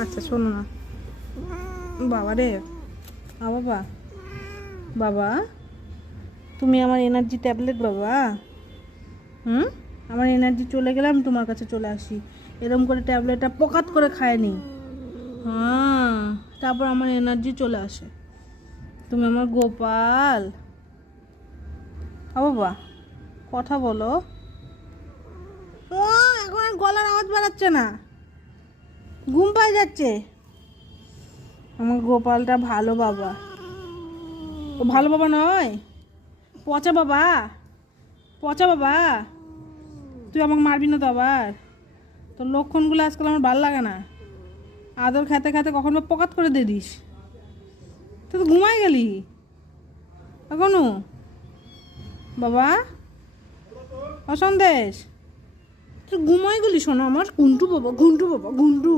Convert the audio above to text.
আচ্ছা শোনো না বাবা রে, বাবা বাবা, তুমি আমার এনার্জি ট্যাবলেট বাবা। আমার এনার্জি চলে গেলে আমি তোমার কাছে চলে আসি, এরকম করে ট্যাবলেটটা পকাত করে খায় নি। হ্যাঁ, তারপর আমার এনার্জি চলে আসে। তুমি আমার গোপাল। বাবা কথা বলো। ও এখন আর গলার আওয়াজ বেরাচ্ছে না, ঘুম পাই যাচ্ছে। আমার গোপালটা ভালো বাবা, ও ভালো বাবা নয়, পচা বাবা, পচা বাবা। তুই আমাকে মারবি না তো আবার? তোর লক্ষণগুলো আজকাল আমার ভালো লাগে না। আদর খেতে খেতে কখন বা পকাত করে দিয়ে দিস। তুই তো ঘুমাই গেলি এখনো বাবা। অসন্দেশ তুই ঘুমাই গেলি, শোনো আমার গুন্টু বাবা, গুন্টু বাবা, গুন্টু।